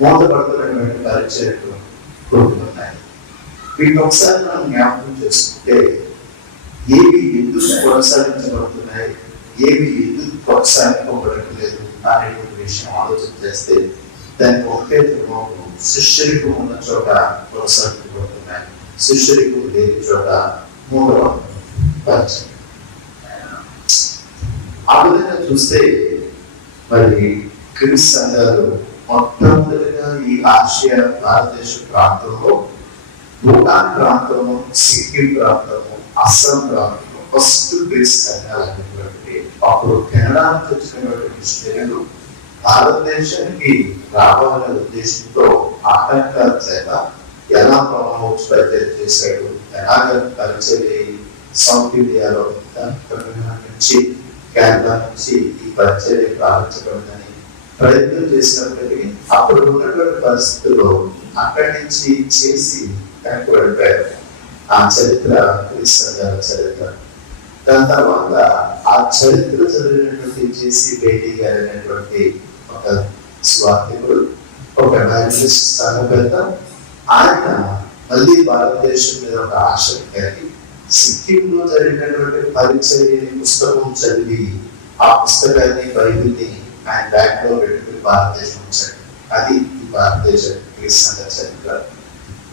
మూతపడుతున్నటువంటి పరిచయలు కోరుతున్నాయి వీటిని ఒకసారి మనం జ్ఞాపకం చేసుకుంటే ఏవి ఎందుకు కొనసాగించబడుతున్నాయి ఏవి ఎందుకు కొనసాగింపబడట్లేదు అనేటువంటి విషయం ఆలోచన చేస్తే దానికి ఒకటే ధర్మము శిష్యులకు ఉన్న చోట కొనసాగింపబడుతున్నాయి శిష్యులకు లేని చోట మూడవ పరిచయం. ఆ విధంగా చూస్తే మరి క్రిస్ సంఘాలు మొట్టమొదటిగా ఈ ఆసియా భారతదేశ ప్రాంతంలో భూటాన్ ప్రాంతము సిక్కిం ప్రాంతము అస్సాం ప్రాంతము ఫస్ట్ బేస్ సంఘాలు అప్పుడు కెనడానికి వచ్చినటువంటి స్త్రీలు భారతదేశానికి రావాలనే ఉద్దేశంతో ఆటంకాల చేత ఎలా ప్రభావోత్పత్తి చేశాడు ఎలాగ పరిచయం సౌత్ ఇండియాలో తమిళనాడు నుంచి కేరళ నుంచి ఈ పరిచయం ప్రారంభించబడిందని ప్రయత్నం చేసినప్పటికీ అప్పుడు ఉన్నటువంటి పరిస్థితుల్లో అక్కడి నుంచి చేసి వెనక్కి వెళ్ళిపోయారు ఆ చరిత్ర క్రీస్తు చరిత్ర. దాని తర్వాత ఆ చరిత్ర చదివినటువంటి జేసి బేటీ గారు అనేటువంటి ఒక స్వార్థికుడు ఒక ఎవాంజలిస్ట్ పెడతాం ఆయన మళ్ళీ భారతదేశం మీద ఒక ఆశ కలిగి సిక్కింలో జరిగినటువంటి పరిచర్య పుస్తకం చదివి ఆ పుస్తకాన్ని బైబిల్ని ఆయన బ్యాగ్లో పెట్టుకుని భారతదేశం వచ్చాడు అది ఈ భారతదేశ క్రీస్తు చరిత్ర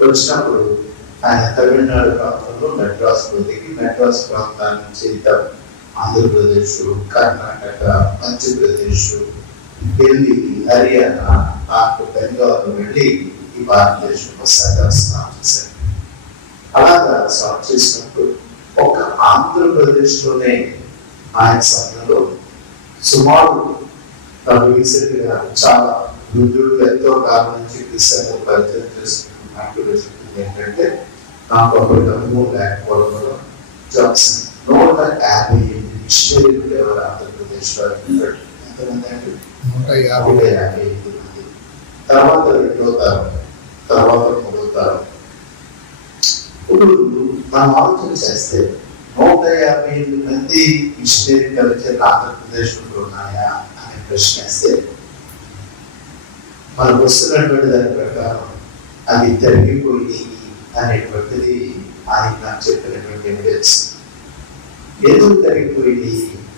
వచ్చినప్పుడు ఆయన తమిళనాడు ప్రాంతంలో మెడ్రాస్ దిగి మెడ్రాస్ ప్రాంతాల నుంచి ఆంధ్రప్రదేశ్ కర్ణాటక మధ్యప్రదేశ్ ఢిల్లీ హర్యానా ఆ బెంగాల్ వెళ్ళి ఈ భారతదేశంలో సదా స్థాపించారు అలాగా స్టార్ట్ చేసినప్పుడు ఒక ఆంధ్రప్రదేశ్లోనే ఆయన సమయంలో సుమారు నాకు రీసెంట్గా చాలా వృద్ధులు ఎంతో కాలం నుంచి క్రిస్టియన్ పరిచయం చేసుకున్న చెప్పింది ఏంటంటే నాకు అప్పటి అనుభవం లేకపోవడం వల్ల నూట యాభై ఎనిమిది మిషనరీలు ఎవరు ఆంధ్రప్రదేశ్లో ఉన్నారు. ఎంతమంది నూట యాభై. యాభై ఎనిమిది మంది. తర్వాత రెండో తరం తర్వాత మూడో తరం. ఇప్పుడు మనం ఆలోచన చేస్తే నూట యాభై ఎనిమిది మంది మిషనరీ కల్చర్ ఆంధ్రప్రదేశ్లో ఉన్నాయా? అనే ప్రశ్న వేస్తే మనకు వస్తున్నటువంటి దాని ప్రకారం అది తరిగిపోయి అనేటువంటిది ఆయన నాకు చెప్పినటువంటి ఎవిడెన్స్ ఎందుకు తరిగిపోయింది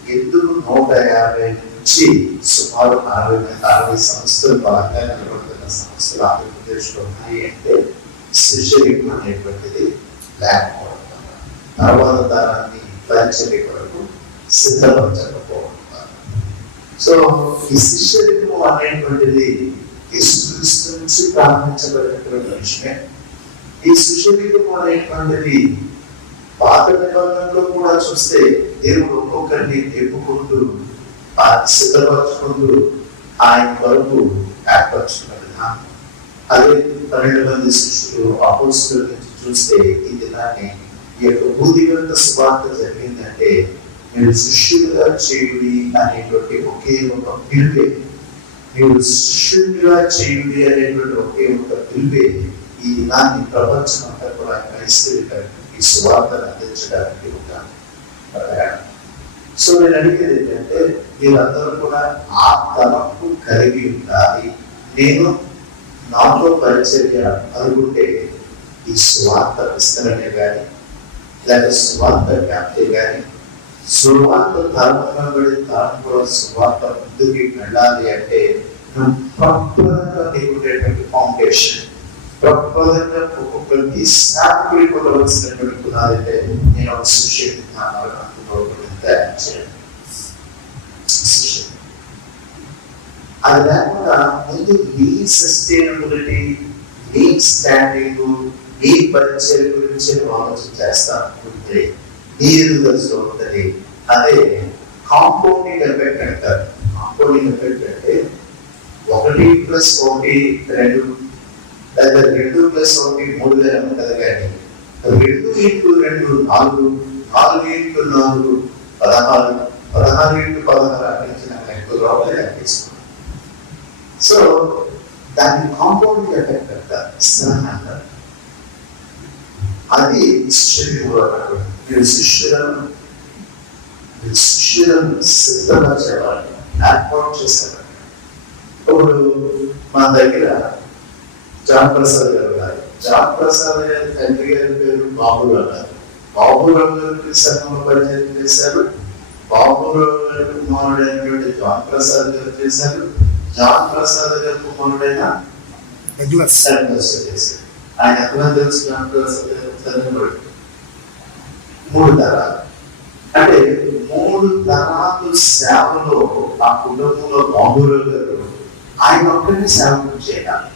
ఎందుకు నూట యాభై నుంచి సుమారు అరవై అరవై సంస్థలు బాగా నిలబడుతున్న సంస్థలు ఆంధ్రప్రదేశ్లో ఉన్నాయి అంటే శిష్యరికం అనేటువంటిది లేకపోవడం తర్వాత తరాన్ని పరిచర్య కొరకు సిద్ధపరచకపోవడం. సో ఈ శిష్యరికం అనేటువంటిది యేసుక్రీస్తు నుంచి ప్రారంభించబడినటువంటి విషయమే ఈ శిష్యరికం అనేటువంటిది పాత నిబంధనలో కూడా చూస్తే దేవుడు ఒక్కొక్కరిని ఎప్పుకుంటూ సిద్ధపరచుకుంటూ ఆయన వరకు ఏర్పరచుకున్న విధానం అదే పన్నెండు మంది శిష్యులు అపోస్తుల నుంచి చూస్తే ఈ దినాన్ని ఈ యొక్క భూదిగంత స్వార్థ జరిగిందంటే మీరు శిష్యులుగా చేయుడి అనేటువంటి ఒకే ఒక పిలుపే మీరు శిష్యులుగా చేయుడి అనేటువంటి ఒకే ఒక పిలుపే ఈ దినాన్ని ప్రపంచం అంతా కూడా క్రైస్తవులకు ఈ స్వార్థను అందించడానికి ఒక ప్రయాణం సో నేను అడిగేది ఏంటంటే మీరందరూ కూడా ఆ తలంపు కలిగి ఉండాలి నేను నాతో పరిచర్య అనుకుంటే ఈ స్వార్థ విస్తరణ కానీ లేక స్వార్థ వ్యాప్తి కానీ సువార్త తరమబడి తరం కూడా స్వార్థ ముందుకి వెళ్ళాలి అంటే నువ్వు ప్రపదంగా నీకుండేటువంటి ఫౌండేషన్ ప్రబలంగా ఒక్కొక్కరికి శాంపుల్ కొట్టవలసినటువంటి పునాది నేను ఒక శిష్యుడి అందుకోవడం తయారు చేయండి. అది లేకుండా ముందు నీ సస్టైనబిలిటీ నీ స్టాండింగ్ నీ పరిచయం గురించి ఆలోచన చేస్తా ఉంటే నీ ఎదుగుదలతో ఉంటుంది అదే కాంపౌండింగ్ ఎఫెక్ట్ అంటారు. కాంపౌండింగ్ ఎఫెక్ట్ అంటే ఒకటి ప్లస్ ఒకటి రెండు లేదా రెండు ప్లస్ ఒకటి మూడు వేల ఉంటుంది కానీ రెండు ఇంటూ రెండు నాలుగు నాలుగు ఇంటూ నాలుగు పదహారు పదహారు ఇంటూ పదహారు అందించిన లెక్క అనిపిస్తుంది సో దాన్ని కాంపౌండింగ్ ఎఫెక్ట్ అంటారు విస్తరణ అంటారు అది శిష్యుడు మీరు శిష్యులను శిష్యులను సిద్ధపరచేవాడిని ఏర్పాటు చేశాడు ఇప్పుడు మన దగ్గర జాన్ ప్రసాద్ గారు ఉన్నారు జాన్ ప్రసాద్ గారి తండ్రి గారి పేరు బాబురావు గారు బాబురావు గారికి సంఘంలో పరిచయం చేశారు బాబురావు గారి కుమారుడైనటువంటి జాన్ ప్రసాద్ గారు చేశారు జాన్ ప్రసాద్ గారి కుమారుడైన చేశారు ఆయన ఎంతమంది తెలుసు జాన్ ప్రసాద్ గారు చదివినవాడు మూడు తరాలు అంటే మూడు తరాలు సేవలో ఆ కుటుంబంలో బాబురావు గారు ఆయన ఒక్కరిని సేవకు చేయాలి.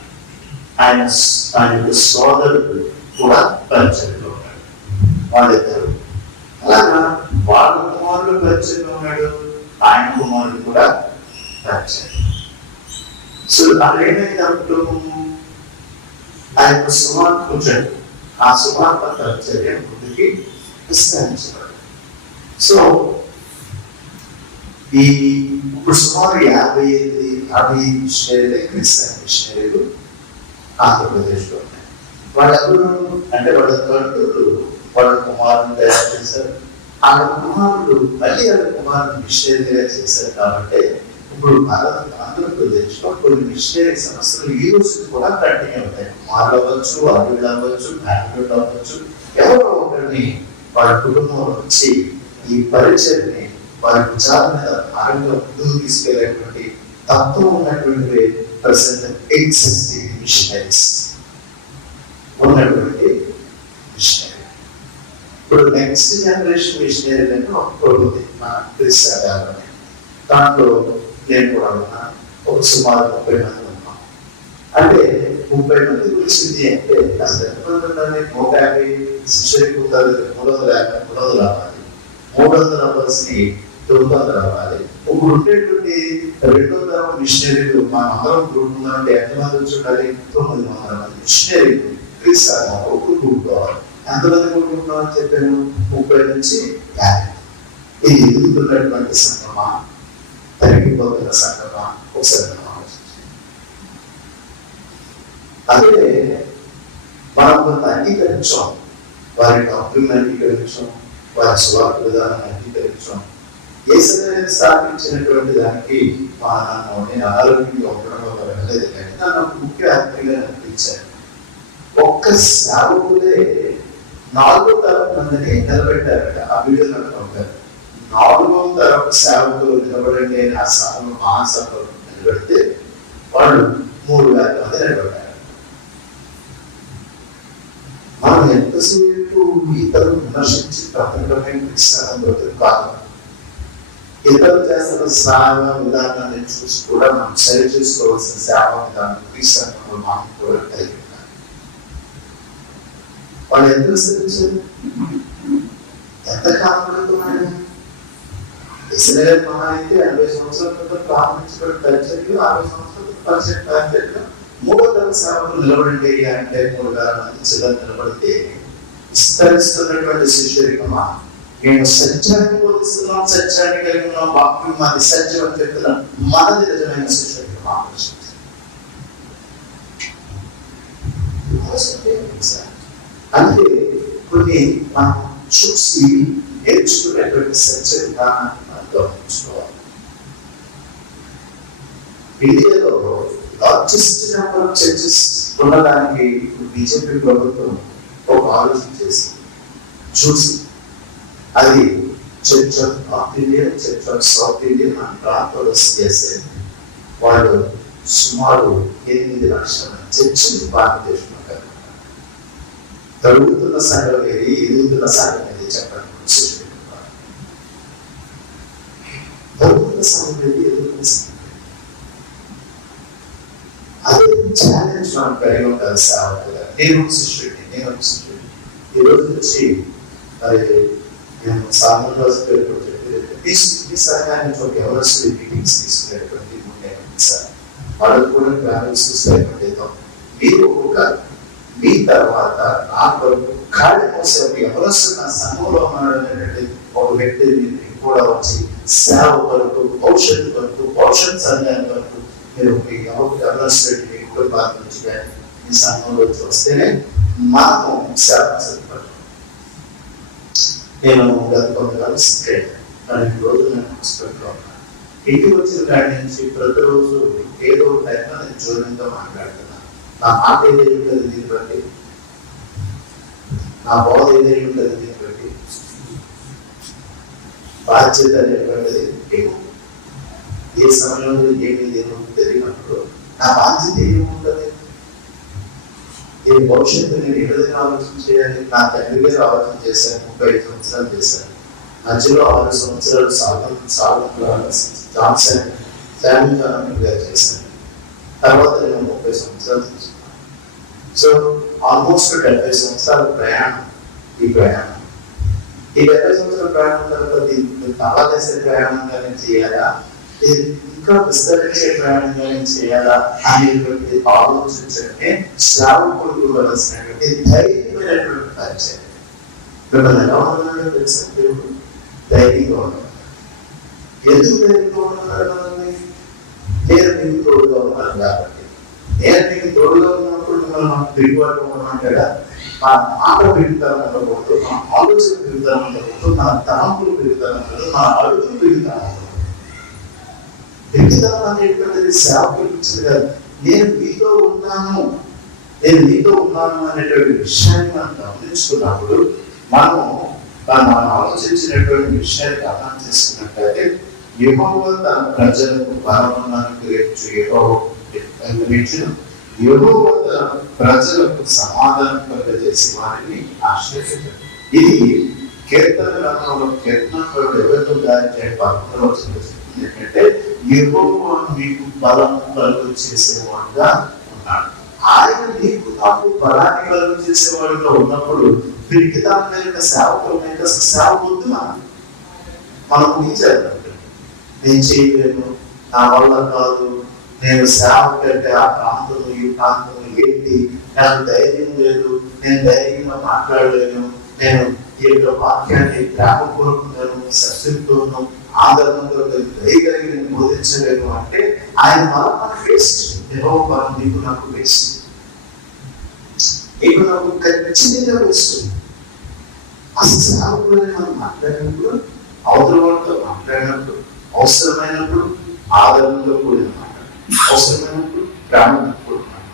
ఆయన ఆయన యొక్క సోదరుడు కూడా పరిచయంలో ఉన్నాడు వాళ్ళిద్దరు. అలాగా వాళ్ళ కుమారుడు పరిచయంలో ఉన్నాడు ఆయన కుమారుడు కూడా పరిచయం సో అదేమైంది ఆ కుటుంబము ఆయన యొక్క సుమార్త ఆ సుమార్త పరిచర్య ముందుకి విస్తరించబడి సో ఈ ఇప్పుడు సుమారు యాభై ఎనిమిది యాభై మిషనరీలే క్రిస్టియన్ మిషనరీలు ఆంధ్రప్రదేశ్లో ఉన్నాయి. వాళ్ళెవరు అంటే వాళ్ళ తండ్రులు వాళ్ళ కుమారుని తయారు చేశారు. వాళ్ళ కుమారుడు మళ్ళీ వాళ్ళ కుమారుని మిషనరీగా చేశారు కాబట్టి ఇప్పుడు భారత ఆంధ్రప్రదేశ్లో కొన్ని మిషనరీ సంస్థలు ఈ రోజు కూడా కంటిన్యూ అవుతాయి కుమారులు అవ్వచ్చు అల్లుళ్ళు అవ్వచ్చు బ్యాంకులు అవ్వచ్చు. ఎవరో ఒకరిని వాళ్ళ కుటుంబం వచ్చి ఈ పరిచయని వారి భుజాల మీద భారంగా ముందుకు తీసుకెళ్ళేటువంటి తత్వం ఉన్నటువంటి ప్రజెంట్ ఎగ్జిస్టింగ్ మిషనరీస్ ఉన్నటువంటి మిషనరీ ఇప్పుడు నెక్స్ట్ జనరేషన్ మిషనరీ అని ఒకటి ఉంది మా క్రిస్టాలని దాంట్లో నేను కూడా ఉన్నా ఒక సుమారు ముప్పై మంది ఉన్నాం. అంటే ముప్పై మంది వచ్చింది అంటే అసలు ఎంతమంది ఉండాలి? నూట యాభై శిష్యులకు ఉండాలి మూడు వందల యాభై మూడు వందల యాభై. మూడు వందల అవ్వాల్సి తొమ్మిది వందలు అవ్వాలి. ఇప్పుడు ఉండేటువంటి రెండో తరం మిషనరీలు మా అందరం గ్రూప్ ఉందంటే ఎంతమంది వచ్చి ఉండాలి? తొమ్మిది వందల మంది మిషనరీలు క్రీస్తాను ఒక గ్రూప్ ఎంతమంది గ్రూప్ అని చెప్పాను? ముప్పై నుంచి యాభై. ఇది ఎదుగుతున్నటువంటి సంగమా తరిగిపోతున్న సంగమా ఒకసారి అదే మనం కొంత అంగీకరించాం. వారి డాక్టర్ని అంగీకరించాం. వారి స్వార్థ విధానాన్ని అంగీకరించాం. ఏసైనా స్థాపించినటువంటి దానికి మా నాన్న ఆరోగ్యంగా ఉండడం వల్ల వెళ్ళలేదు కానీ నాకు ముఖ్య అతిథిగా అనిపించాను ఒక్క సేవకులే నాలుగో తరపు మందిని నిలబెట్టారట. ఆ వీడియో నాకు నాలుగో తరపు సేవకులు నిలబడండి అని ఆ సభలో మహాసభలో నిలబెడితే వాళ్ళు మూడు వేల మంది నిలబడ్డారు. చేస్తున్న సేవ విధానాన్ని చూసి కూడా మనం సరి చేసుకోవాల్సిన సేవ విధానం క్రిస్తానంలో మనం కూడా కలిగి ఉన్నాం వాళ్ళు ఎంత విస్తరించారు ఎంత కాపాడుతున్నాడు ఇస్రాయల్ మహా అయితే అరవై సంవత్సరాల క్రితం ప్రారంభించబడిన పరిచర్లు అరవై సంవత్సరాల క్రితం పరిచయం పరిచర్లు మూడో తరం నిలబడండి అంటే మూడు వేల మంది నిలబడితే విస్తరిస్తున్నటువంటి శిష్యురికమా మేము సత్యాన్ని బోధిస్తున్నాం సత్యాన్ని కలిగి ఉన్నాం వాక్యం మాది సత్యం అని చెప్తున్నాం. మనది నిజమైన శిష్యురికమా ఆలోచించండి. ఆలోచించండి అందుకే కొన్ని మనం చూసి నేర్చుకునేటువంటి సత్య విధానాన్ని మనం గమనించుకోవాలి. ఇండియాలో లార్జెస్ట్ నెంబర్ ఆఫ్ చర్చెస్ ఉన్నదానికి బీజేపీ ప్రభుత్వం ఒక ఆలోచన చేసింది. చూసి అది church of North India church of South India అని ప్రాంతంలో చేసేది వాళ్ళు సుమారు ఎనిమిది లక్షల చర్చిలు భారతదేశంలో కలిగి తరుగుతున్న సంఘం ఏది? ఎదుగుతున్న సంఘం ఏది? చెప్పండి. తరుగుతున్న సంఘం ఏది? ఎదుగుతున్న సంఘం ఏది? అదే ఛాలెంజ్ మనం కలిగి ఉండాలి సేవకులుగా నేను ఒక శిష్యుడిని నేను ఒక శిష్యుడిని ఈ రోజు నుంచి మరి నేను సామాన్య రోజు ఈ సంఘాన్ని ఒక ఎవరెస్ట్ మీటింగ్స్ తీసుకునేటువంటి సార్ వాళ్ళకు కూడా ట్రావెల్స్ లేకపోతే మీరు ఒక మీ తర్వాత నా కొరకు ఖాళీ మోసే ఒక ఎవరెస్ట్ నా సంఘంలో ఉన్నాడు ఒక వ్యక్తి కూడా వచ్చి సేవ కొరకు భవిష్యత్తు కొరకు భవిష్యత్ సంఘాన్ని కొరకు మీరు ఎవరెస్ట్ మీ కుటుంబాల నుంచి కానీ మీ సంఘంలో వస్తేనే మనము సేవ సరిపడతాం నేను గత కొంతకాలం స్ట్రేట్ పన్నెండు రోజులు నేను హాస్పిటల్లో ఉన్నాను ఇంటికి వచ్చిన కాడి నుంచి ప్రతిరోజు ఏదో ఒక టైంలో నేను జోన్తో మాట్లాడుతున్నాను నా మాట ఏదై ఉంటుంది దీన్ని బట్టి నా బోధ ఏదై ఉంటుంది దీన్ని బట్టి బాధ్యత అనేటువంటిది ఏ సమయంలో ఏమి ఏమో తెలియనప్పుడు నా బాధ్యత ఏముంటుంది ఈ భవిష్యత్తు నేను ఏ విధంగా ఆలోచన చేయాలి? నా తండ్రి గారు ఆలోచన చేశాను ముప్పై ఐదు సంవత్సరాలు చేశాను మధ్యలో ఆరు సంవత్సరాలు సాగం సాగం జాన్సన్ శామ్యుల్ గారు చేశాను తర్వాత నేను ముప్పై సంవత్సరాలు తీసుకున్నాను. సో ఆల్మోస్ట్ డెబ్బై సంవత్సరాల ప్రయాణం ఈ ప్రయాణం. ఈ డెబ్బై సంవత్సరాల ప్రయాణం తర్వాత చాలా చేసే ప్రయాణంగా నేను చేయాలా? ఇది ఇంకా విస్తరించే ప్రయాణంగానే చేయాలా అనేటువంటి ఆలోచించడమే శ్రావకుడు ఇవ్వవలసినటువంటి ధైర్యమైనటువంటి పరిచయం. మిమ్మల్ని ఎలా ఉన్నాడో తెలుసా దేవుడు? ధైర్యంగా ఉన్నాడు. ఎందుకు ధైర్యంగా ఉన్నాడు నేను మీకు తోడుగా ఉన్నాను కాబట్టి. నేను మీకు తోడుగా ఉన్నప్పుడు మిమ్మల్ని మాకు తిరుగుబాటు ఉండమంటాడా మా మాట పెరుగుతాను ఉండకూడదు మా ఆలోచన పెరుగుతాను ఉండకూడదు మన తలంపులు పెరుగుతాను ఉండదు మన అడుగులు పెరుగుతాను ఉండకూడదు. పెరుగుతాను అనేటువంటిది కాదు. నేను మీతో ఉన్నాను. నేను మీతో ఉన్నాను అనేటువంటి విషయాన్ని మనం గమనించుకున్నప్పుడు మనం మనం ఆలోచించినటువంటి విషయాన్ని అర్థం చేసుకున్నట్లయితే యెహోవా తన ప్రజలకు బలమన్నాను గురించి గురించిన యెహోవా తన ప్రజలకు సమాధానం కలిగజేసి వారిని ఆశ్రయించారు ఇది కీర్తన గ్రంథంలో కీర్తనంలో ఎవరితో దారి పదకొండవ ఏంటంటే మీకు బలం కలుగు చేసేవాడుగా ఉన్నాడు ఆయన నీకు నాకు బలాన్ని కలుగు చేసేవాడుగా ఉన్నప్పుడు వీరికి దాని మీద సేవకులు మీద అసలు సేవ మనం మనం నేను చేయలేను నా వల్ల కాదు. నేను సేవ కంటే ఆ ప్రాంతం ఈ ప్రాంతం ఏంటి? నాకు ధైర్యం లేదు. నేను ధైర్యంగా మాట్లాడలేను. నేను ఈ యొక్క వాక్యాన్ని ప్రేమపూర్వకంగాను సత్యంతోను ఆదరణతో దయగలిగి నేను బోధించలేను అంటే ఆయన వల్ల వేస్ట్ ఎవరో మనం నీకు నాకు వేస్ట్ నీకు నాకు ఖచ్చితంగా వేస్ట్ అసలు మనం మాట్లాడినప్పుడు అవతల వాళ్ళతో మాట్లాడినప్పుడు అవసరమైనప్పుడు ఆదరణతో కూడిన మాట అవసరమైనప్పుడు ప్రాణంతో కూడిన మాట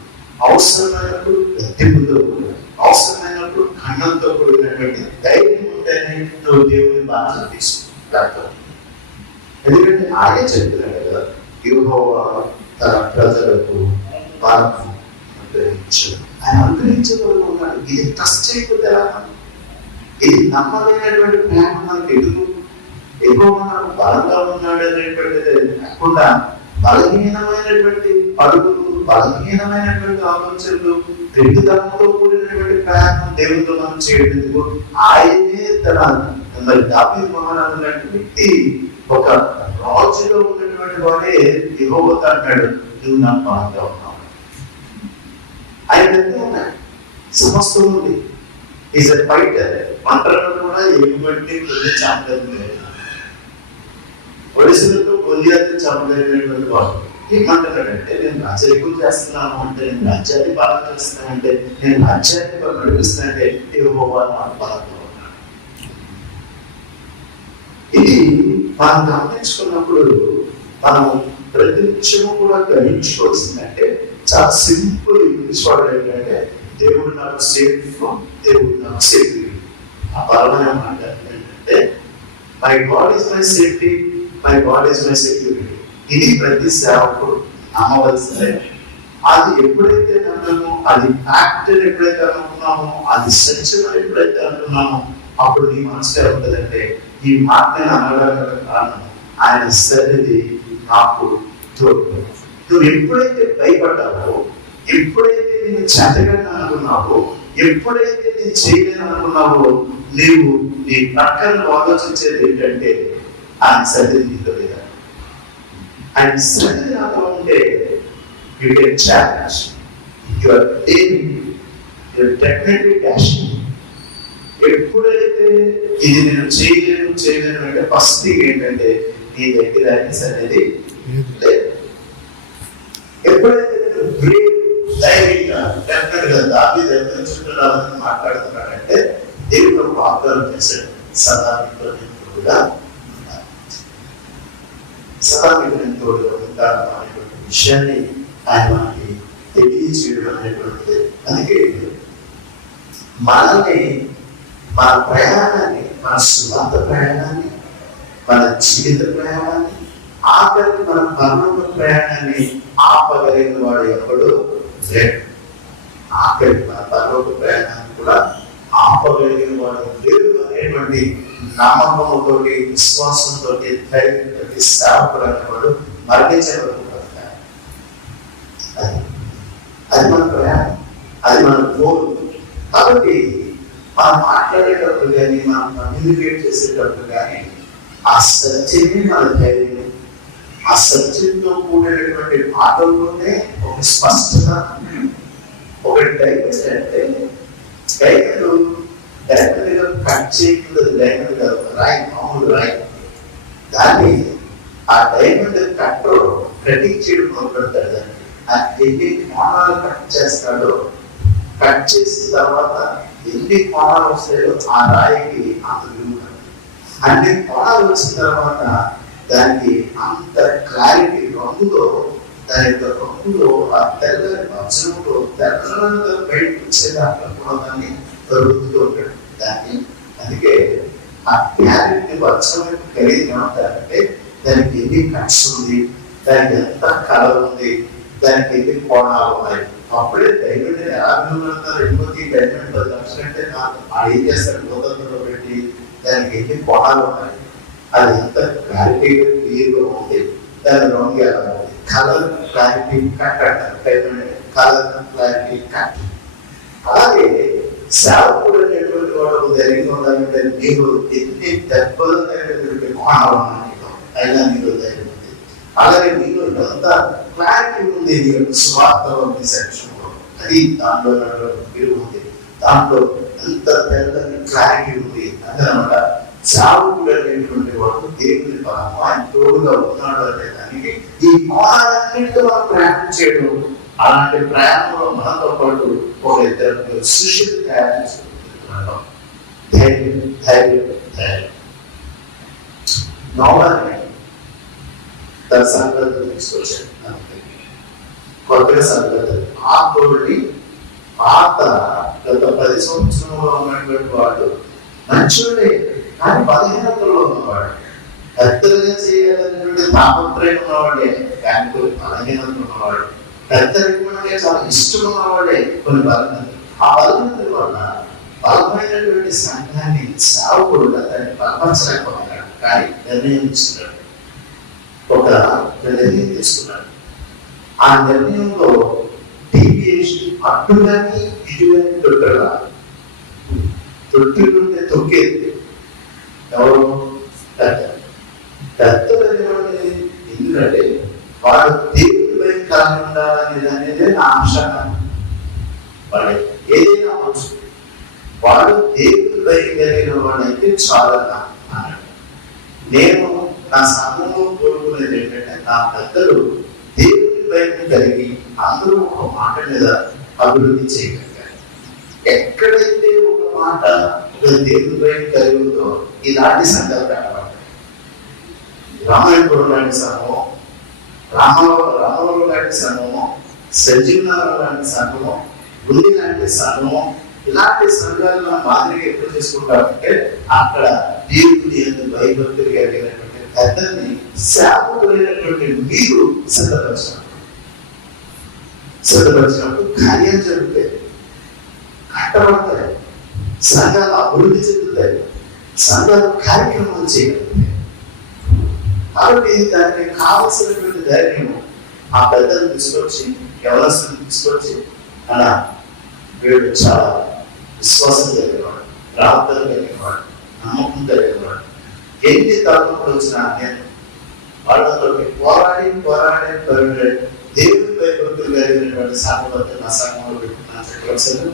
అవసరమైనప్పుడు ఎత్తింపుతో కూడిన అవసరమైనప్పుడు ఖండంతో కూడినటువంటి ధైర్యం ఉంటేనే నువ్వు దేవుని బాగా తీసుకుంటావు ఎందుకంటే ఆయనే చెప్తున్నాడు కదా. యూహోవా తన ప్రజలకు వారికి అనుగ్రహించాడు ఆయన అనుగ్రహించబడి ఉన్నాడు. ఇది ట్రస్ట్ చేయకపోతే ఎలా? ఇది నమ్మదైనటువంటి ప్రేమ మనకు ఎదురు ఎక్కువ మనకు బలంగా ఉన్నాడు అనేటువంటిది కాకుండా బలహీనమైనటువంటి పరుగులు బలహీనమైనటువంటి ఆలోచనలు రెండు పెరుగుదలతో కూడినటువంటి ప్రయాణం దేవుడితో మనం చేయడానికి ఆయనే తన మరి దాపి మహారాజు లాంటి వ్యక్తి ఒక రాజులో ఉన్నటువంటి వాడే యహోవత అంటాడు నువ్వు నా బలంగా ఉన్నావు. ఆయన దగ్గర ఉన్నాయి సమస్తం ఉంది. ఈజ్ ఎ ఫైటర్ మంటలను కూడా ఎటువంటి కొద్ది చాపలేదు లేదు. చంపలేనటువంటి వాడు. ఏమంటున్నాడంటే నేను రాజరికం చేస్తున్నాను అంటే నేను రాజ్యాన్ని పాలన చేస్తున్నానంటే నేను రాజ్యాన్ని నడిపిస్తున్నానంటే యెహోవా నా బలంగా ఇది మనం గమనించుకున్నప్పుడు మనం ప్రతి కూడా గ్రహించుకోవాల్సిందంటే చాలా సింపుల్ ఇంగ్లీష్ వర్డ్ ఏంటంటే దేవుడు నాకు సేఫ్ దేవుడు నాకు సేఫ్ ఆ పరమైన మాట ఏంటంటే my God is my safety my God is my security ఇది ప్రతి సేవకుడు నమ్మవలసిందే. అది ఎప్పుడైతే నమ్మమో అది ఫ్యాక్ట్ ఎప్పుడైతే అనుకున్నామో అది సత్యం ఎప్పుడైతే అనుకున్నామో అప్పుడు నీ మనసులో ఉంటుందంటే ఈ మాట నేను అనడానికి కారణం ఆయన సరిది నాకు తోడు నువ్వు ఎప్పుడైతే భయపడ్డావో ఎప్పుడైతే నేను చెందగలను అనుకున్నావో ఎప్పుడైతే నేను చేయలేను అనుకున్నావో నీవు నీ ప్రక్కన ఆలోచించేది ఏంటంటే ఆయన సరిది నీతో లేదా? ఆయన సరిది నాతో ఉంటే you can challenge your are definitely dashing ఎప్పుడైతే ఇది నేను చేయలేను చేయలేను అంటే ఫస్ట్ థింగ్ ఏంటంటే నీ దగ్గర అనేసి అనేది ఎప్పుడైతే బ్రేక్ ధైర్యంగా డెఫినెట్గా దగ్గర దగ్గరించుకుంటున్నానని మాట్లాడుతున్నాడంటే దేవుడు ఒక వాగ్దానం చేశాడు. సదా నీతో నేను కూడా సదా మీకు నేను తోడుగా ఉంటాను అనేటువంటి విషయాన్ని ఆయన మనకి తెలియచేయడం అనేటువంటిది అందుకే మనల్ని మన ప్రయాణాన్ని మన సుమంత ప్రయాణాన్ని మన జీవిత ప్రయాణాన్ని ఆఖరికి మన పరలోక ప్రయాణాన్ని ఆపగలిగిన వాడు ఎప్పుడు లేడు. ఆఖరికి మన పరలోక ప్రయాణాన్ని కూడా ఆపగలిగిన వాడు లేడు అనేటువంటి నమ్మకంతో విశ్వాసంతో ధైర్యంతో సేవకుడు అనేవాడు మరణించబడుతున్నారు అది అది మన ప్రయాణం అది మన కోరు కాబట్టి మనం మాట్లాడేటప్పుడు కానీ మనం కమ్యూనికేట్ చేసేటప్పుడు కానీ ఆ సత్యమే మన ధైర్యం. ఆ సత్యంతో కూడినటువంటి మాటల్లోనే ఒక స్పష్టత. ఒక డైమండ్ అంటే డైమండ్ డైమండ్ కట్ చేయకుండా డైమండ్ కాదు. రాయి మామూలు రాయి. దాన్ని ఆ డైమండ్ కట్ కటింగ్ చేయడం మొదలు పెడతాడు దాన్ని. ఆ ఎన్ని కోణాలు కట్ చేస్తాడో కట్ చేసిన తర్వాత ఎన్ని కోణాలు వస్తాయో ఆ రాయికి అంత విలువ అన్ని కోణాలు వచ్చిన తర్వాత దానికి అంత క్లారిటీ రంగులో దాని యొక్క రంగులో ఆ తెల్లని వచనంలో తెల్లంగా బయటకు వచ్చే దాంట్లో కూడా దాన్ని రుద్దుతూ ఉంటాడు. దాన్ని అందుకే ఆ క్లారిటీ వచనం కలిగి ఏమంటారంటే దానికి ఎన్ని కట్స్ ఉంది దానికి ఎంత కలర్ ఉంది దానికి ఎన్ని కోణాలు ఉన్నాయి అప్పుడే డైమండ్ ఎలా విలువలున్నారు డైమండ్ లక్షలు అంటే నాకు ఏం చేస్తారు? గోతంలో పెట్టి దానికి ఎన్ని కోణాలు ఉన్నాయి అది ఎంత క్లారిటీగా క్లియర్గా ఉంది దాని రంగు ఎలా ఉంది కలర్ క్లారిటీ కట్ అంటారు. డైమండ్ కలర్ క్లారిటీ కట్ అలాగే సేవకుడు అనేటువంటి వాడు ధైర్యంగా ఉండాలంటే నీవు ఎన్ని దెబ్బలు అనేటువంటి కోణాలు ఉన్నాయి? అయినా నీలో ధైర్యం ఉంది. అలాగే నీలో ఎంత క్లారిటీ ఉంది నీ స్వార్థం ఉంది సెక్షన్లో అది దాంట్లో విలువ ఉంది దాంట్లో ఎంత తెల్లని క్లారిటీ ఉంది. అదనమాట సేవకుడు అనేటువంటి వాడు దేవుని బలము ఆయన తోడుగా ఉన్నాడు అనే దానికి ఈ కోణాలన్నింటిలో మనం ప్రయాణం చేయడం అలాంటి ప్రయాణంలో మనతో పాటు ఒక ఇద్దరు శిష్యులు తయారు చేసుకుంటున్నాం ధైర్యం ధైర్యం ధైర్యం. నోవాన్ని తన సంగతి తీసుకొచ్చాడు కొత్తగా సంగతి ఆ తోడిని పాత గత పది సంవత్సరంలో ఉన్నటువంటి వాడు మంచోడే కానీ బలహీనతలో ఉన్నవాడు. పెద్దగా చేయాలనేటువంటి తాపత్రయం ఉన్నవాడే కానీ కొన్ని బలహీనత ఉన్నవాడు. పెద్దరికమంటే చాలా ఇష్టం ఉన్నవాడే కొన్ని బలహీనత ఆ బలహీనతల వల్ల బలమైనటువంటి సంఘాన్ని సాగుకుండా దాన్ని బలపరచలేకపోతున్నాడు. కానీ నిర్ణయం తీసుకున్నాడు. ఒక నిర్ణయం తీసుకున్నాడు. ఆ నిర్ణయంలో డీవియేషన్ అట్టుగాని ఇటుగాని తొట్టి నుండి తొక్కేది. ఎవరు? పెద్ద అనేవాళ్ళు ఎందుకంటే వారు దేవుడి భయం కలిగి ఉండాలనేది అనేది నా అంశంగా వాడు ఏదైనా అవసరం వాడు దేవుడి భయం కలిగిన వాడైతే చాలా అన్నాడు నేను నా సమూహం కోరుకునేది ఏంటంటే నా పెద్దలు దేవుడి భయం కలిగి అందరూ ఒక మాట మీద అభివృద్ధి చేయగలిగారు. ఎక్కడైతే ఒక మాట ఒక దేవుడి కలిగి ఉందో ఇలాంటి సంఘాలు రామాయణపురం లాంటి సమూహం రామవరం రామవరం లాంటి సమూహం సజీవనగరం లాంటి సమూహం గుడి లాంటి సమూహం ఇలాంటి సంఘాలను మాదిరిగా ఎప్పుడు చేసుకుంటామంటే అక్కడ దేవుడి ఎందుకు భయభక్తులు కలిగినటువంటి పెద్దల్ని సేవకులైనటువంటి మీరు సిద్ధపరచినప్పుడు సిద్ధపరిచినప్పుడు కార్యాలు జరుగుతాయి. కట్టబడతాయి. సంఘాలు అభివృద్ధి చెందుతాయి. సంఘాలు కార్యక్రమాలు చేయగలుగుతాయి. కాబట్టి దానికి కావలసినటువంటి ధైర్యం ఆ పెద్దలు తీసుకొచ్చి ఎవరస్తులు తీసుకొచ్చి అలా వీడు చాలా విశ్వాసం జరిగినవాడు ప్రార్థన జరిగినవాడు నమ్మకం జరిగినవాడు ఎన్ని తలనొప్పులు వచ్చినా నేను వాళ్ళతో పోరాడి పోరాడి పోరాడి దేవుడు భక్తులు కలిగినటువంటి సాగుబద్ద నా సంఘంలో పెట్టుకున్నాను చక్రవర్తులు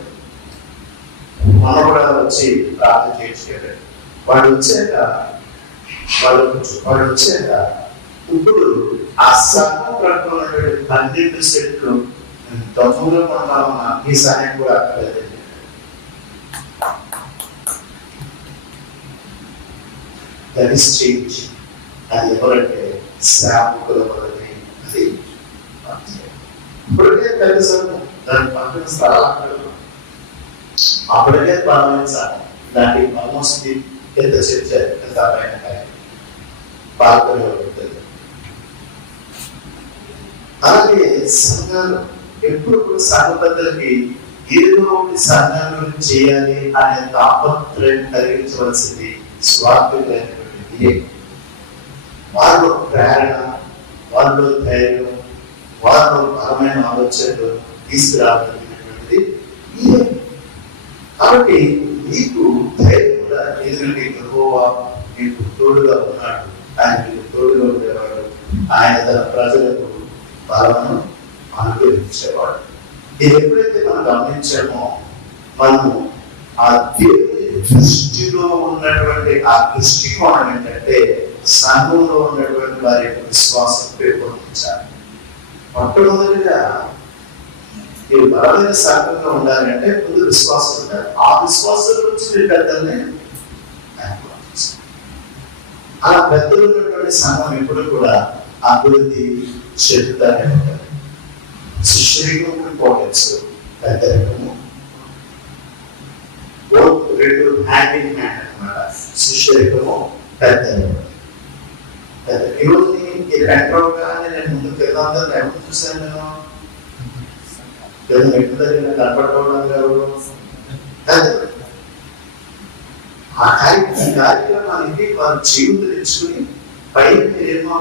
మన కూడా వచ్చి ప్రార్థన చేయించుకెళ్ళాడు వాడు వచ్చాక వాడు వాడు వచ్చాక ఇప్పుడు ఆ సంఘం ప్రకటన ఉన్నటువంటి పన్నెండు సెట్లు తప్పుగా కొనాలన్న మీ సహాయం కూడా అక్కర్లేదు దట్ ఇస్ చేంజ్ అది ఎవరంటే సేవకుల వలనే అది ఇప్పటికే కనీసం దాని పక్కన స్థలాలు అప్పటికే ప్రారంభించాలి దానికి ఆల్మోస్ట్ ఎంత చర్చ ఎంత పైన పాల్గొనే ఉంటుంది అలాగే సంఘాలు ఎప్పుడు కూడా సంఘబద్ధలకి ఏదో ఒకటి సంఘాలను చేయాలి అనే తాపత్రయం కలిగించవలసింది స్వార్థమైనటువంటి ఇదే వారిలో ప్రేరణ వారిలో ధైర్యం వారు పరమైన ఆలోచనలు తీసుకురావాలనేటువంటిది కాబట్టి మీకు ధైర్యం కూడా ఎందుకంటే యెహోవా మీకు తోడుగా ఉన్నాడు. ఆయన మీకు తోడుగా ఉండేవాడు. ఆయన తన ప్రజలకు బలమును అనుగ్రహించేవాడు. ఇది ఎప్పుడైతే మనం గమనించామో మనము ఆ దేవుని దృష్టిలో ఉన్నటువంటి ఆ దృష్టికోణం ఏంటంటే సంఘంలో ఉన్నటువంటి వారి యొక్క విశ్వాసం పెంపొందించాలి. మొట్టమొదటిగా మీరు బలమైన సంఘంగా ఉండాలంటే ముందు విశ్వాసం ఉంటారు ఆ విశ్వాసం నుంచి మీరు పెద్దల్ని ఏర్పరచాలి. అలా పెద్దలు ఉన్నటువంటి సంఘం ఎప్పుడు కూడా అభివృద్ధి చెందుతానే ఉంటుంది. శిష్యుడికం ఇంపార్టెన్స్ పెద్దరికము. రెండు హ్యాండ్ ఇన్ హ్యాండ్ అనమాట శిష్యుడికము పెద్దరికము. నేను ముందు చూశాను నేను దగ్గర కనపడడం గారు ఆ కార్యక్రమం కార్యక్రమానికి వారు జీవితం తెచ్చుకుని పైన ఏమో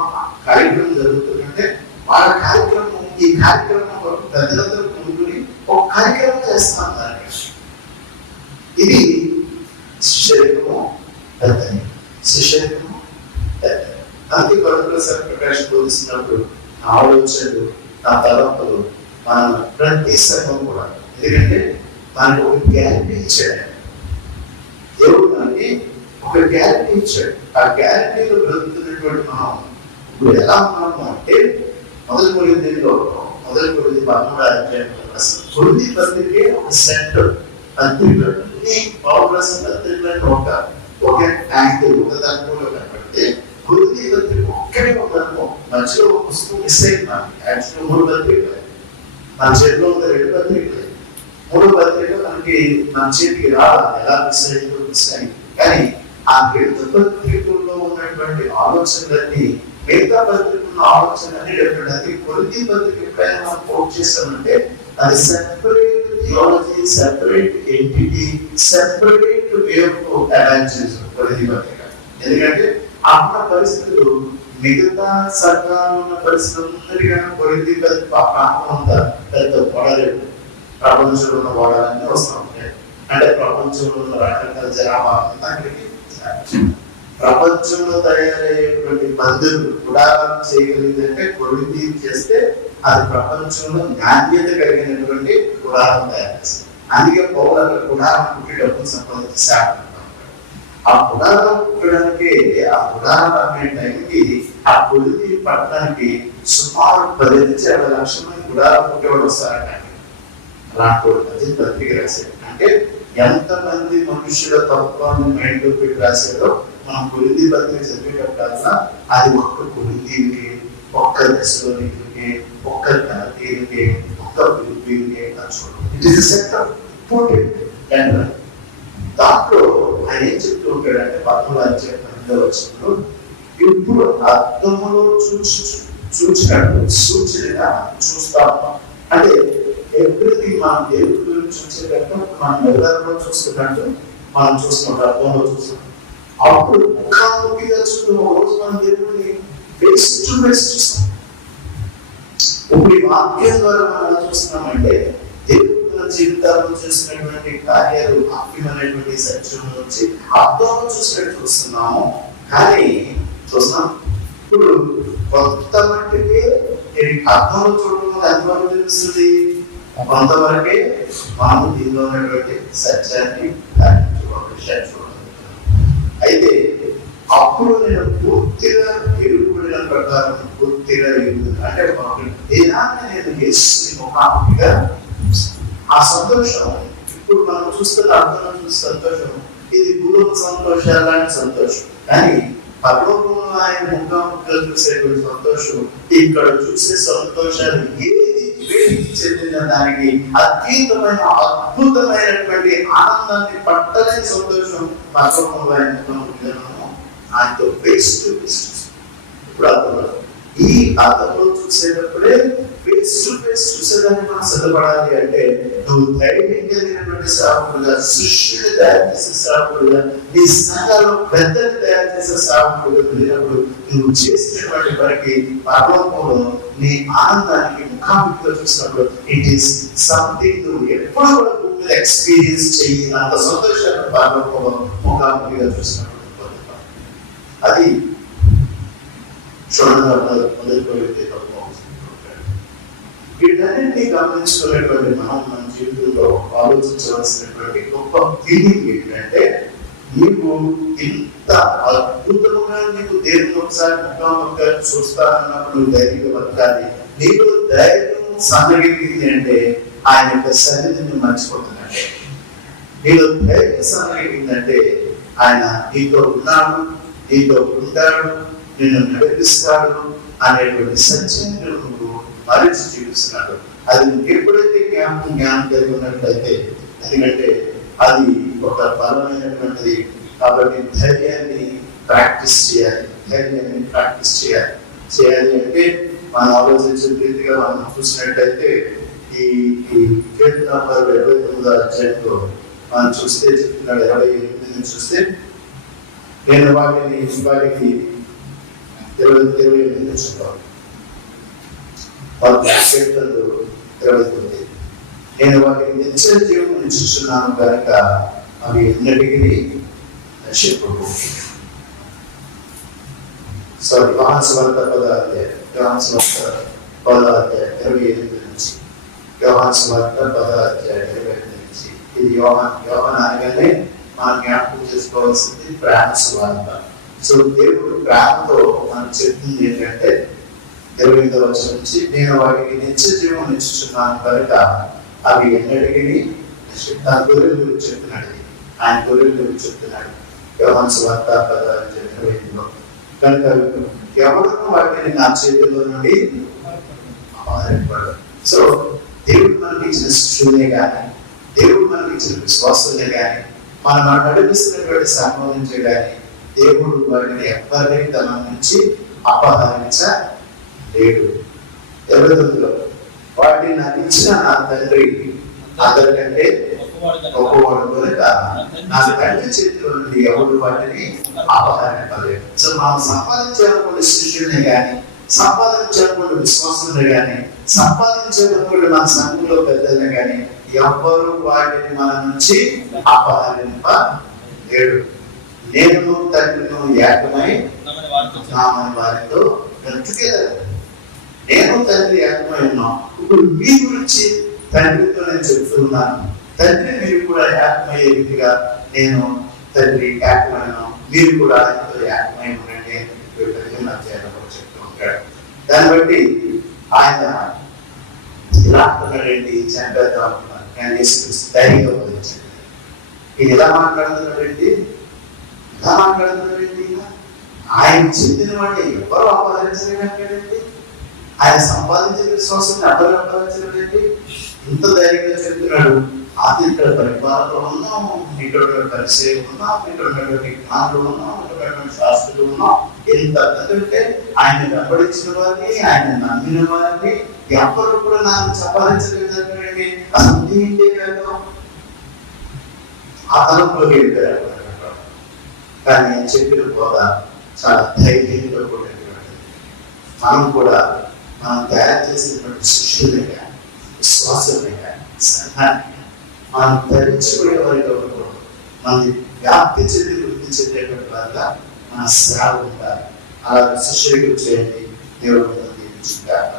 కార్యక్రమం జరుగుతుందంటే వాళ్ళ కార్యక్రమం ఈ కార్యక్రమం కొరకు పెద్దలందరూ ఒక కార్యక్రమం చేస్తాం దానికి ఇది శరీరము పెద్దని పెద్దని అందుకే పవిత్ర సార్ బోధిస్తున్నప్పుడు నా ఆలోచనలు నా తలంపులు మన ప్రతి సంఘం కూడా. ఎందుకంటే మనకు ఒక గ్యారంటీ ఇచ్చాడు. దేవుడు మనకి ఒక గ్యారంటీ ఇచ్చాడు. ఆ గ్యారంటీలో బ్రతుకుతున్నటువంటి మనం ఇప్పుడు ఎలా ఉన్నాము అంటే మొదటి కొరిందీలో మొదటి కొరింది పదమూడు అధ్యాయంలో రాసిన పత్రికే ఒక సెంటర్ పత్రికలన్నీ పౌరస్ పత్రికలను ఒక ఒక యాంగిల్ ఒక దాంట్లో కనబడితే కొరింది పత్రిక ఒక్కడే ఒక అనుభవం మధ్యలో ఒక పుస్తకం మిస్ అయింది మనకి యాక్చువల్ మూడు పత్రికలు మన చేతిలో ఉన్న రెండు పత్రికలు మూడో పత్రిక మనకి మన చేతికి రావాలి ఎలా మిస్ అయిందో మిస్ అయింది కానీ ఆ రెండు పత్రికల్లో ఉన్నటువంటి ఆలోచనలన్నీ మిగతా పత్రికల్లో ఆలోచనలన్నీ డిఫరెంట్ అది కొద్ది పత్రిక ఎప్పుడైనా మనం కోట్ చేస్తామంటే అది separate theology separate entity separate way of evangelism కొద్ది పత్రిక ఎందుకంటే అప్పుడు పరిస్థితులు మిగతా సంఘాలు ఉన్న పరిస్థితులు పొరింది పెద్ద ప్రాంతం అంతా పెద్ద పడలేదు ప్రపంచంలో ఉన్న వాడాలన్నీ వస్తూ ఉంటాయి. అంటే ప్రపంచంలో ఉన్న రకరకాల జనాభా అక్కడికి ప్రపంచంలో తయారయ్యేటువంటి మందులు గుడారం చేయగలిగిందంటే కొడుకు చేస్తే అది ప్రపంచంలో నాణ్యత కలిగినటువంటి గుడాలను తయారు చేస్తుంది. అందుకే పౌరులు గుడాలను పుట్టి డబ్బులు సంపాదించి శాఖ. ఆ గుడారం పుట్టడానికి ఆ గుడారం అనే టైంకి ఆ కొలిది పట్టడానికి సుమారు పదిహేను నుంచి ఇరవై లక్షల మంది గుడారం పుట్టేవాడు వస్తారట. రాకూడదు అది పత్రిక రాశాడు అంటే ఎంతమంది మనుషుల తత్వాన్ని మైండ్లో పెట్టి రాశారో మనం కొలిది పత్రిక చదివేటప్పుడల్లా అది ఒక్క కొలిదీనికి ఒక్క దశలోనికి ఒక్క గణతీనికి ఒక్క పిలుపుకి చూడండి. It is sector important and దాంట్లో ఆయన ఏం చెప్తూ ఉంటాడంటే పద్మూడు అధ్యాయం పన్నెండవ వచనంలో ఇప్పుడు అర్థములో చూసి చూచినట్టు సూచనగా చూస్తాము అంటే ఎవ్రీథింగ్ మనం దేవుడి గురించి చూసేటట్టు మనం నిర్ధారణలో చూస్తున్నట్టు మనం చూస్తున్నాం అర్థంలో చూస్తున్నాం అప్పుడు ముఖాముఖిగా చూస్తున్న ఒక రోజు మన దేవుడిని ఫేస్ టు ఫేస్ చూస్తాం. ఇప్పుడు ఈ వాక్యం ద్వారా మనం ఎలా చూస్తున్నామంటే జీవితాల్లో చూసినటువంటి కార్యాలు వాక్యమైనటువంటి సత్యం నుంచి అర్థం చూసినట్టు చూస్తున్నాము. కానీ చూస్తున్నాం. ఇప్పుడు కొత్త మట్టికి అర్థంలో చూడడం ఎంతవరకు తెలుస్తుంది? కొంతవరకే మనం దీనిలో ఉన్నటువంటి సత్యాన్ని అయితే అప్పుడు నేను పూర్తిగా ఎరుగుబడిన ప్రకారం పూర్తిగా ఎరుగు అంటే ఒక నేను యేసుని ముఖాముఖిగా ఆ సంతోషం. ఇప్పుడు మనం చూస్తున్న అర్థంలో చూస్తున్న సంతోషం. ఇది భూలోక సంతోషం లాంటి సంతోషం. కానీ పరలోకంలో ఆయన ముఖాముఖాలు చూసేటువంటి సంతోషం ఇక్కడ చూసే సంతోషాలు ఏది వేడికి చెందిన దానికి అత్యంతమైన అద్భుతమైనటువంటి ఆనందాన్ని పట్టలేని సంతోషం పరలోకంలో ఆయన ముఖం విధానము ఆయనతో ఫేస్ టు ఇప్పుడు అర్థం ఈ అర్థంలో చూసేటప్పుడే ఫేస్ చూసేదాన్ని మనం సిద్ధపడాలి అంటే నువ్వు ధైర్యంగా కలిగినటువంటి సేవకుడుగా శిష్యుని తయారు చేసే సేవకుడుగా నీ సంఘాల్లో పెద్దలు తయారు చేసే సేవకుడుగా వెళ్ళినప్పుడు నువ్వు చేసినటువంటి పనికి పరలోకంలో నీ ఆనందానికి ముఖాముఖిగా చూసినప్పుడు ఇట్ ఈస్ సంథింగ్ నువ్వు ఎప్పుడు కూడా భూమి మీద ఎక్స్పీరియన్స్ చేయనంత సంతోషాన్ని పరలోకంలో ముఖాముఖిగా చూసినప్పుడు పొందుతావు. అది చూడండి మొదలుపెట్టే వీటన్నింటినీ గమనించుకునేటువంటి మనం మన జీవితంలో ఆలోచించవలసినటువంటి గొప్ప ఫీలింగ్ ఏంటంటే నీకు ఇంత అద్భుతముగా నీకు దేవుని ఒకసారి ముఖాముఖిగా చూస్తానన్నప్పుడు ధైర్యంగా బతకాలి నీకు ధైర్యం సన్నగిలింది అంటే ఆయన యొక్క సన్నిధిని మర్చిపోతున్నాడు నీలో ధైర్యం సన్నగిలిందంటే ఆయన నీతో ఉన్నాడు నీతో ఉంటాడు నిన్ను నడిపిస్తాడు అనేటువంటి సత్యాన్ని నువ్వు చూపిస్తున్నాడు అది ఎప్పుడైతే జ్ఞాపకం జ్ఞానం కలిగి ఉన్నట్లయితే ఎందుకంటే అది ఒక బలమైనటువంటిది. కాబట్టి ధైర్యాన్ని ప్రాక్టీస్ చేయాలి. ధైర్యాన్ని ప్రాక్టీస్ చేయాలి. చేయాలి అంటే మనం ఆలోచించిన రీతిగా మనం చూసినట్టయితే ఈ ఈ కీర్తన నంబర్ ఇరవై తొమ్మిదో అధ్యాయంలో మనం చూస్తే చెప్తున్నాడు ఇరవై ఎనిమిది చూస్తే నేను వాటిని వాటికి ఇరవై ఇరవై ఎనిమిది చూద్దాం వాటి కీర్తనలు ఇరవై తొమ్మిది నేను వాటిని నిత్య జీవం చూస్తున్నాను కనుక అవి ఎన్నటికీ నశింపవు సారీ యోహాన్ స్వార్థ పదార్థాయ యోహాన్ స్వార్థ ఇరవై ఎనిమిది నుంచి యోహాన్ స్వార్థ పదార్థ ఇరవై ఎనిమిది నుంచి. ఇది యోహాన్ అనగానే మనం జ్ఞాపకం చేసుకోవాల్సింది ప్రేమ స్వార్థ సో దేవుడు ప్రేమతో మనం చెప్తుంది ఏంటంటే ఇరవై ఎనిమిదో వచ్చిన నుంచి నేను వాటికి నిత్య జీవం నిచ్చుచున్నాను కనుక అవి ఎన్నటికీ దాని గొర్రెల గురించి చెప్తున్నాడు ఆయన గొర్రెల గురించి చెప్తున్నాడు యోహన్స్ వార్త పదార్థాయ ఇరవై కనుక ఎవరు వాటిని నా చేతిలో నుండి సో దేవుడు మనకి ఇచ్చిన శిష్యులే కానీ దేవుడు మనకి ఇచ్చిన విశ్వాసులే కానీ మనం నడిపిస్తున్నటువంటి సంబంధించే కానీ దేవుడు వాటిని ఎవరిని తన నుంచి అపహరించలేడు లేడు. ఎవరిలో? వాటిని నాకు ఇచ్చిన నా తండ్రి. అందరికంటే గొప్పవాడు కనుక నా తండ్రి చేతిలో నుండి ఎవరు వాటిని అపహరింపలేదు. సో మనం సంపాదించాలనుకున్న శిష్యుల్ని కానీ సంపాదించాలనుకున్న విశ్వాసుల్ని కానీ సంపాదించాలనుకున్న మన సంఘంలో పెద్దల్ని కానీ ఎవ్వరు వాటిని మన నుంచి అపహరింప లేడు నేను తండ్రిను ఏకమై నామని వారితో బ్రతికేదాన్ని నేను తండ్రి ఏకమై ఉన్నాం ఇప్పుడు మీ గురించి తండ్రితో నేను చెప్తున్నాను. తండ్రి మీరు కూడా ఏకమయ్యే రీతిగా నేను తండ్రి ఏకమైన మీరు కూడా ఆయనతో ఏకమై ఉండండి అని నా చేయాలని చెప్తూ ఉంటాడు. దాన్ని బట్టి ఆయన ఇలా అంటున్నాడండి చంపేద్దాం అంటున్నాను నేను ధైర్యంగా బోధించండి ఇది ఎలా మాట్లాడుతున్నాడండి ఎలా మాట్లాడుతున్నాడండి ఆయన చెందిన వాడిని ఎవరు అపహరించలేదండి ఆయన సంపాదించిన విశ్వాసాన్ని అర్థం అపహరించలేదండి ఇంత ధైర్యంగా చెప్తున్నాడు. అది ఇక్కడ పరిపాలనలో ఉన్నాం ఇక్కడ పరిచయం ఉన్నాం ఇక్కడ జ్ఞానులు ఉన్నాం ఇక్కడ శాస్త్రులు ఉన్నాం ఎంత ఎందుకంటే ఆయన వెంబడించిన వారిని ఆయన నమ్మిన వారిని ఎవరు కూడా నాకు సంపాదించలేదండి అసలు ఏంటి కాదు ఆ వెళ్ళిపోయారు. కానీ ఆయన చెప్పిన బోధ చాలా ధైర్యంతో కూడినటువంటిది. మనం కూడా మనం తయారు చేసినటువంటి శిష్యులే కానీ విశ్వాసమే కానీ సంఘాన్ని కానీ మనం ధరించుకునే వారిగా మనది వ్యాప్తి చెంది వృద్ధి చెందేటువంటి వారిగా మన శ్రావ ఉండాలి అలా శిష్యులకు చేయండి దేవుడు దీవించుగాక.